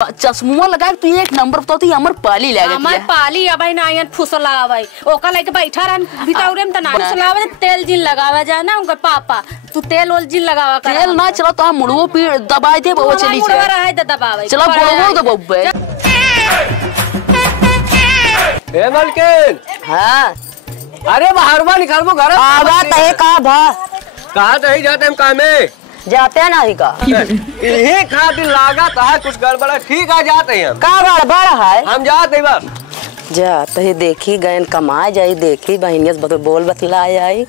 चश्मा लगा तू एक नंबर बता तू हमर पाली लागे हमर पाली अबे नायन फुसलावे ओका लेके बैठा रहन बिताउरे में त ना फुसलावे तेल जिन लगावा जा ना उनका पापा तू तेल ओल जिन लगावा कर तेल ना चलो तो मुड़वो पी दबाई दे वो चली मुड़वा रहे त दबावे चलो बोलबो तो बब्बे ए मलकिन। हां अरे बाहरवा निकालबो घर आवा तहे का भा कहां तही जाते हम कामे जाते नहीं का यही खातिर लागत है कुछ गड़बड़ है। ठीक है जाते हैं हम का गड़बड़ है हम जाते बा जाते ही देखी गयन कमाए जाई देखी बहनियस बोल बतलाए आई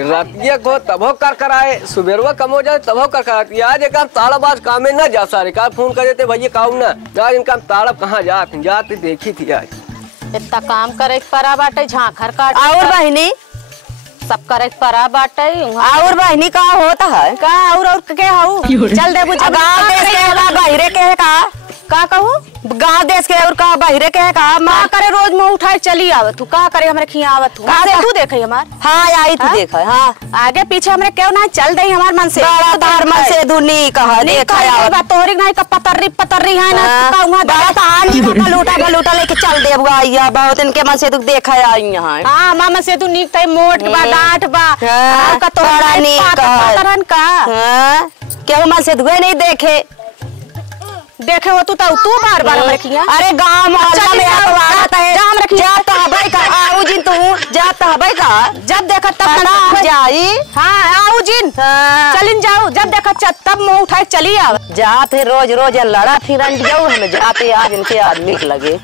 रातिया को तबो कर आए सुबेरवा कम हो जाए तबो कर आती आज एक तालाबाज काम में न जा सारे का फोन कर देते भैया काऊ ना आज इनका तालब कहाँ जाते देखी थी आज इतना काम करे परा बाटे झांखर काट और बहनी सब करे परा बाटे और बहनी का होता है का और के हऊ चल दे बुझा गांव देश के बहिरे के है का कहूँ गांव देश के और का बहिरे के है का माँ करे रोज मुँह उठाए चली आवत तू का करे हमरे खिया आवत तू का तू देखे हमार हाँ आई थी देखा हाँ आगे पीछे हमरे क्यों ना चल दे हमार मन से तार मन से दुनी कहा देखा तोहरी नहीं का पतर्री है ना बात आनी लूटा लेके चल दे भैया बहुत इनके मन से तू देखा आई यहाँ हां मामा से तू नीक तई मोट बा डांट बा का तोहरा नीक पतरन का हां केहू मन से दुए नहीं देखे हो तू बार हमरे खिया अरे गांव मोहल्ला में आत है जा हमरे खिया जात हबै का आऊ जिन तू जात हबै का जब देखा तब ना जाई हां आऊ जिन चलिन जाओ जब देखा तब मुंह उठाए चली आव जाते रोज लड़ा फिरन जाऊ हम जाते आज इनके आदमी के लगे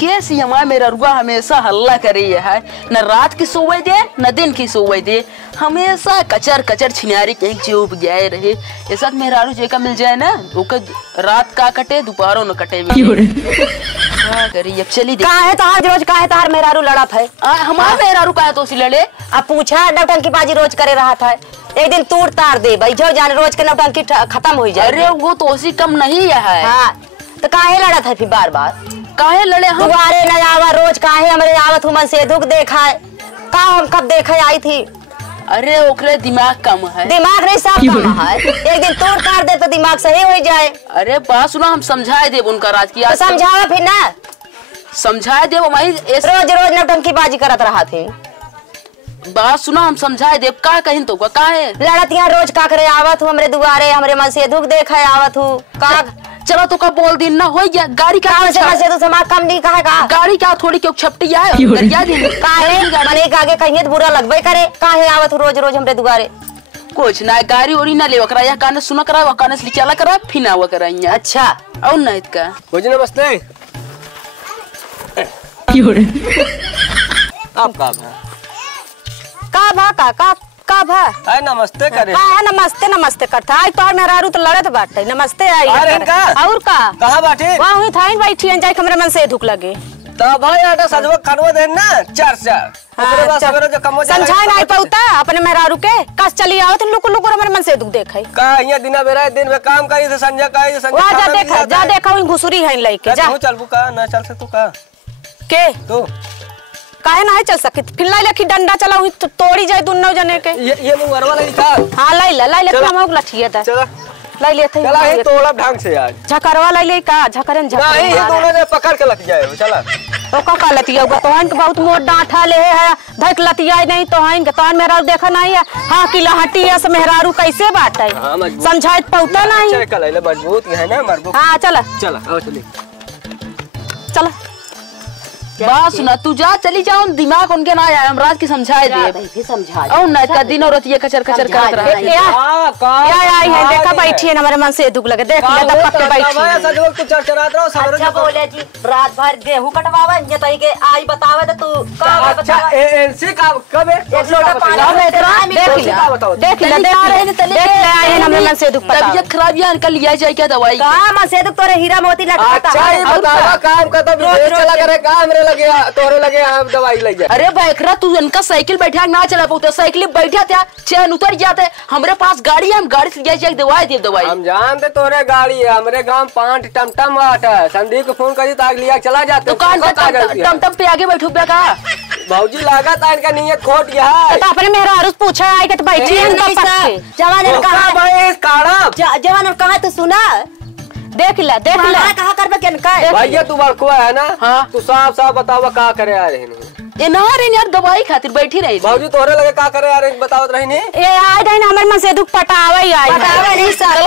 कैसी हमारा मेरा रुआ हमेशा हल्ला करे है न रात की सोवे दे न दिन की सोवे दे हमेशा कचर छिनारी कहीं चुप गए रहे ऐसा मेरा रू जेका मिल जाए ना ओकर रात का कटे दोपहरों न कटे हाँ करी अब चली दे काहे तार रोज काहे तार मेरा रू लड़त है हमारा मेरा रू काहे तो उसी लड़े अब पूछा नौटंकी बाजी रोज करे रहा था एक दिन तोड़ तार दे भाई जो जाने रोज के नौटंकी खत्म हो जाए अरे वो तो उसी कम नहीं है हाँ तो काहे लड़त है फिर बार काहे लड़े हम तुम्हारे न आवा रोज काहे हमरे आवत हुमन से दुख देखा है का हम कब देखे आई थी अरे ओकरे दिमाग कम है दिमाग नहीं सब कम है एक दिन तोड़ काट दे तो दिमाग सही हो जाए अरे बात सुना हम समझाए देव उनका राज की तो समझावा फिर ना समझाए देव वही रोज नौटंकी बाजी करत रहा थी बात सुना हम समझाए देव का कहीं तो का है लड़त यहाँ रोज का करे आवत हूँ हमरे दुआरे हमरे मन से दुख देखा आवत हूँ का चलो तो का बोल दिन ना हो गया गाड़ी का से तो समाज कम नहीं कहा का गाड़ी का थोड़ी क्यों छपटी है करिया दिन काहे मने के आगे कहिए तो बुरा लगबे करे काहे आवत रोज हमरे दुआरे कुछ ना गाड़ी ओरी ना ले करा या काने सुना करा वा काने से चला करा फिर ना हुआ करा यहाँ अच्छा और ना इसका कुछ नमस्ते आप का भा हाय नमस्ते करे हां नमस्ते करता आई तो मेरा रू तो लड़त बाटे नमस्ते आई अरे का और का कहां बाटे वहां ही थाइन बैठी हैं जाई हमरे मन से दुख लगे तब भाई आटा सजवा खड़वा देन ना 4 ओकरे बाद सवेरे जो कम हो जाए समझाए नहीं पौता अपने मेरा रू के कस चली आवत लुक हमरे मन से दुख देखे का यहाँ दिना बेरा दिन में काम करी से संजय का से संजय जा देखा वही घुसुरी है लेके जा चलबू का ना चल से तू का के तू काहे नहीं चल सकी फिर लाई लखी डंडा चलाऊ तो तोड़ी जाए दोनों जने के ये मुंगरवा लगी था हां लाई ले हम लोग लठिया था चला लाई ले थे चला ये तोड़ा ढंग से यार झकरवा लाई ले का झकरन नहीं ये दोनों ने पकड़ के लग जाए चला तो का लतिया होगा तोहन के बहुत मोट डांठा ले है धक लतिया नहीं तोहन के तोहन मेरा देखा नहीं है हां की लहटी है से मेहरारू कैसे बात है समझाए पौता नहीं चल कल ले मजबूत है ना मर्दो हां चला आओ चली चला बात सुना तू जा चली जाओ दिमाग उनके ना आया हम राज की समझाए दे भी समझा और ना का दिन और ये कचर करत रहा है क्या आई है देखा बैठी है हमारे मन से दुख लगे देख ले दबक के बैठी है सजो तू चरचरात रहो सवेरे अच्छा बोले जी रात भर गेहूं कटवावा ये तई के आई बतावे तो तू का अच्छा एनसी का कब एक लोटा पानी देख ले आई है हमारे मन से दुख पता तबीयत खराब यार कल लिया जाए क्या दवाई का मन से दुख तोरे हीरा मोती लगता अच्छा ये बतावा काम का तो रोज चला करे काम रे लगे तोरे लगे हम दवाई ले जा अरे बैकरा तू इनका साइकिल बैठा ना चला पाते साइकिल बैठा था चैन उतर जाते हमरे पास गाड़ी है हम गाड़ी से जाए दवाई दे दवाई हम जानते तोरे गाड़ी है हमरे गांव 5 टमटम आटा संदीप को फोन करी ताक लिया चला जाते दुकान टमटम पे आगे बैठो बे का भौजी लागत है इनका नियत खोट गया है तो अपने मेरा अरुस पूछा है कि बैठी है जवान ने कहा भाई काड़ा जवान ने कहा तो सुना देख ला कहाँ कर बे का भैया तू बड़कुआ है ना? हाँ। तू साफ साफ बतावा का करे आ रहे हैं? ये ना रे यार दवाई खातिर बैठी रही भाजी तोहरे लगे का करे आ रहे बतावत रही ने? ए आय दे हमर मन से दुख पटावे आई नहीं साल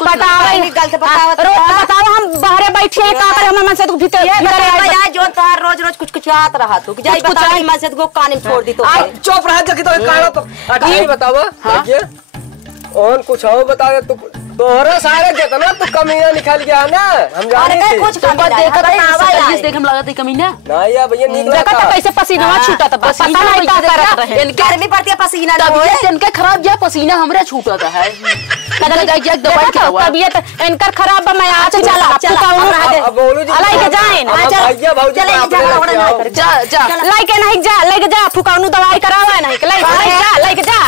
पटावे गल से बतावत रोज बताओ हम बाहर बैठे का कर हमर मन से दुख भीतर ये जो तार रोज रोज कुछ याद रहा तू जाई बताई मन से को कान में छोड़ दी तो चुप रह जकी तो काला तो नहीं बतावा भैया और कुछ और बता दे। तू तोहरा सारे जितना तू कमीना निकल गया ना हम जाने थे। कुछ तुम बात देखा था देख हम लगा थे कमीना नहीं या भैया निकला देखा तो कैसे पसीना छूटा था पता नहीं क्या करत रहे इनके गर्मी पड़ती है पसीना तबीयत इनका खराब गया पसीना हमरा छूटा था है दवाई करवा तबीयत इनकर खराब बा मैं आज चला अब बोलू जी अलाई के जाइन भैया भौजी जा जा लाइके नहीं जा लेके जा फुकाउनु दवाई करावा नहीं लेके जा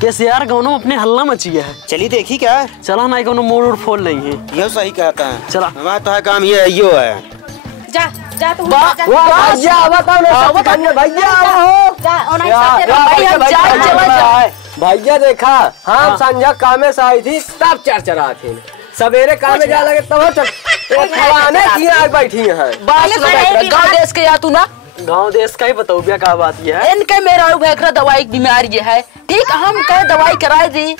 कैसे यार गाँव अपने हल्ला मची है। चलिए देखी क्या है? चला ना गाँव मोड़ फोड़ लेंगे। ये सही कहता है। चला हमारा तो है काम ये यो है। जा जा तू भैया बताओ ना भैया भैया देखा हम संध्या कामे से आई थी तब चरचरा थे सवेरे कामे जा लगे तब खवाने की आज बैठी है। गाँव देश के या तू ना गाँव देश का ही बताओ भैया क्या बात है। इनके मेरा भैया दवाई की बीमारी है ठीक हम कहे दवाई कराए दी।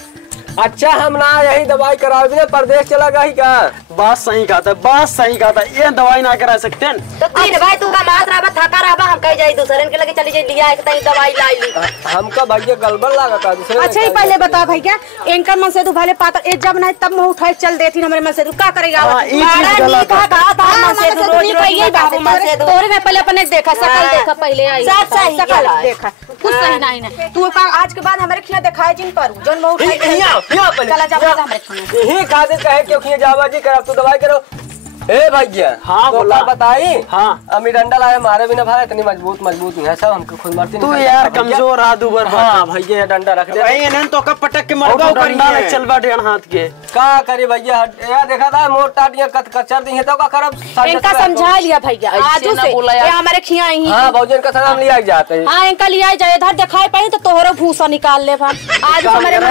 अच्छा हम ना यही दवाई करा भी परदेश चला गई क्या? बात सही कहा था बात सही कहा था ये दवाई ना करा सकते हैं तो तीन भाई तू का मात रहा थका रहा हम कह जाई दूसरे के लगे चली जाई लिया एक तई दवाई लाई ली हमका भैया गड़बड़ लगा था दूसरे। अच्छा ही पहले बता भैया इनकर मन से तू भले पाता ए जब नहीं तब मुंह उठाए चल देती हमरे मन से तू का करेगा तोरे में पहले अपने देखा शकल देखा पहले आई शकल देखा कुछ सही नहीं ना तू आज के बाद हमारे खिया दिखाए जिन पर जन मुंह उठाए चला जा हमरे खिया यही खातिर कहे क्यों खिया जावा जी कर तू दवाई करो। ए भैया हाँ बोला बताई हाँ अमी डंडा लाए मारे बिना भाई इतनी मजबूत नहीं है सब हमको खुद मारती तू यार कमजोर आ दूबर। हाँ भैया डंडा रख दे भाई इन्हें तो कब पटक के मर गया ऊपर चल बैठे हाथ के का करे भैया यार देखा था मोट टाटियां कचर दी है तो का खराब इनका समझा लिया भैया आजू से ये हमारे खिया ही हां भौजन का सलाम लिया जाते हैं। हां इनका लिया जाए इधर दिखाई पाए तो तोहरा भूसा निकाल ले हम आज हमारे मन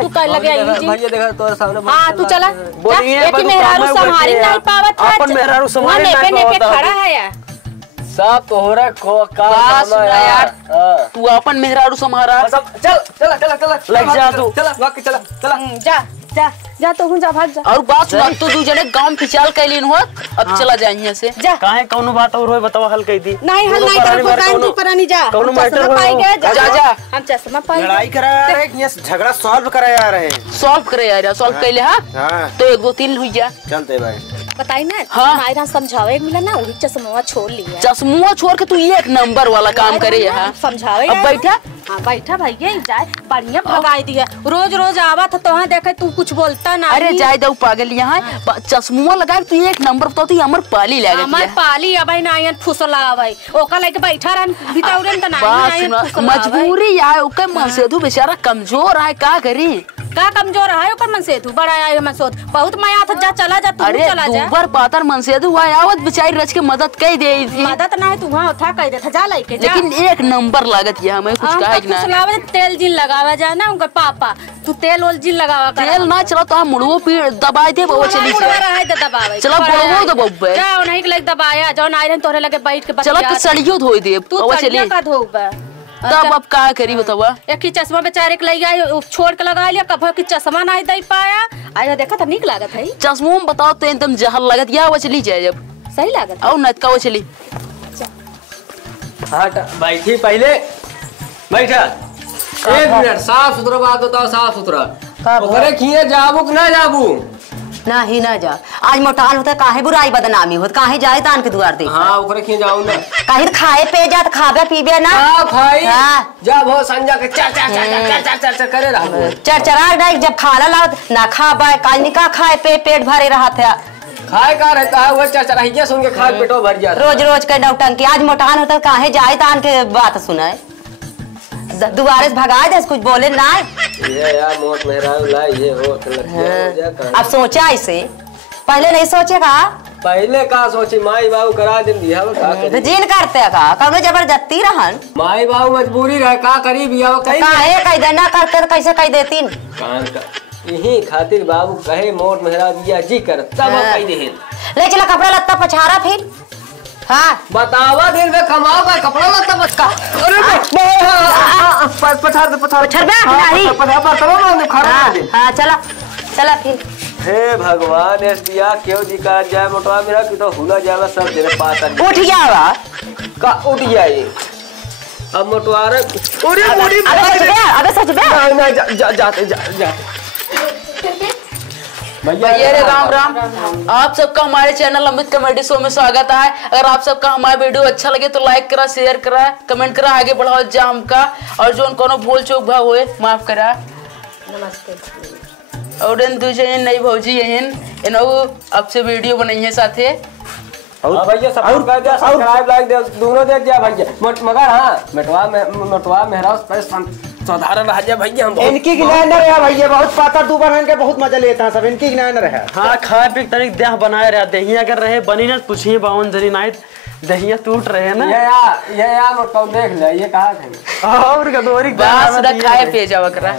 तू कह लगे आई जी भैया देखा तोरे सामने हां तू चला बोलिए कि मेहरारू संभारी नहीं पावत है अपन मेहरारू संभारी नहीं पावत खड़ा है यार सब तोहरा को का यार तू अपन मेहरारू संभारा चल लग जा तू चल बाकी चल जा जा जा तो हूं जा भाग जा और बात सुन तो तू जने गांव पिचाल कैलिन हो अब चला जा यहां से जा काहे कौनो बात और होय बताओ हल कह दी नहीं हल नहीं कर कान तू परानी जा कौनो मैटर पाई गए जा जा हम चश्मा पाई लड़ाई करा रहे कि ये झगड़ा सॉल्व करा जा रहे हैं। सॉल्व करे यार सॉल्व कैले हां हां तो एक दो तीन हुई जा चलते भाई बताई ना हाँ। मायरा समझावे एक मिला ना वही चश्मा छोड़ लिया चश्मुआ छोड़ के तू एक नंबर वाला काम करे है समझावे अब बैठा हाँ बैठा भैया जाए बढ़िया भगाई दिया रोज रोज आवा था तो वहाँ देखे तू कुछ बोलता ना अरे जाए दो पागल यहाँ चश्मुआ लगा तू एक नंबर बताओ तू हमर पाली लगे हमर पाली अबे ना आयन फुसला अबे ओका लेके बैठा रहन बिताउरन त ना आयन मजबूरी है ओके मन से तू बेचारा कमजोर है का करी का कमजोर है ओकर मन से तू बड़ा आए मन सोच बहुत माया था जा चला जा तू चला जा ऊपर पातर मन से तू आवत बेचारी रच के मदद कर दे थी मदद ना है तू वहां उठा कह दे था जा लेके जा लेकिन एक नंबर लागत है हमें कुछ कहे ना फुसलावे तेल जिन लगावा जा ना उनका पापा तू तेल ओल जिन लगावा कर तेल ना चला तो हम मुड़वो पीड़ दबाए दे वो चली रहा है दबावे चला बोलवो दबावे जाओ नहीं के लगे दबाया जाओ आयरन तोरे लगे बैठ के चला तो सड़ियो धोई दे तू चली का धोबा तब अब का करी बतावा एक ही चश्मा बेचारे के लग गया छोड़ के लगा लिया कभी की चश्मा नहीं दे पाया आया देखा था निक लागत है चश्मों में बताओ तो एकदम जहर लागत या वो चली जाए जब सही लागत और नत का वो चली हट बैठी पहले बैठा एक मिनट साफ सुथरा बात बताओ साफ सुथरा ओकरे खिए जाबू कि ना जाबू ना ही ना जा आज मोटाल होता काहे बुराई बदनामी होत काहे जाए तान के दुआर दे हां ओकरे खिए जाऊ ना काहे खाए पे जात खाबे पीबे ना हां भाई हां जब हो संजा के चर करे रहा चरचरा डाई जब खाला लाओ ना खाबे काल निका खाए पे पेट भरे रहा था खाए का रहता है वो चरचराइए सुन के खाए पेटो भर जाता रोज रोज के नौटंकी आज मोटान होता काहे जाए तान के बात सुनाए दुआरे से भगाए दे कुछ बोले ना ये यार मोट मेहरा ला ये हो अब सोचा इसे पहले नहीं सोचेगा पहले का सोची माई बाबू करा दिन दिया का तो जीन करते का कौनो जबरदस्ती रहन माई बाबू मजबूरी रहे का करी बिया कहीं काहे कह देना करते तो कैसे कह देतीन कान का यही खातिर बाबू कहे मोर मेहरा दिया जी कर तब कह देहिन ले चला कपड़ा लत्ता पछारा फिर हाँ बतावा दिन में कमाओ का कपड़ा लत्ता बचका अरे पछाड़ नहीं हाँ चला चला फिर हे भगवान एस दिया क्यों जी का जाए मोटवा मेरा कि तो हुला जावा सब तेरे पास उठ जावा का उठ जाए अब मोटवारे अरे मुड़ी अबे सच बे नहीं जाते भैया रे राम राम। आप सबका हमारे चैनल अमित कॉमेडी शो में स्वागत है। अगर आप सबका हमारा वीडियो अच्छा लगे तो लाइक करा, शेयर करा, कमेंट करा, आगे बढ़ाओ जाम का और जो कोनो भूल चूक भा हुए माफ करा। नमस्ते। और इन दूसरे नई भौजी यहिन इनो आपसे वीडियो बनाइए साथे और भैया सब्सक्राइब लाइक दे दोनों दे दिया भैया मगर हां मोटवा मेहरा पर साधारण रह जाए भैया हम इनकी गिनान रहा भैया बहुत पाता दू बहन के बहुत मजा लेता है सब इनकी गिनान रहा। हाँ खाए पी तरीक देह बनाए रहा दहिया अगर रहे बनी ना पूछिए बावन जरी नाइट दहिया टूट रहे ना ये यार मोटवा देख ले ये कहा है और गदोरी बस खाए पे जावा करा।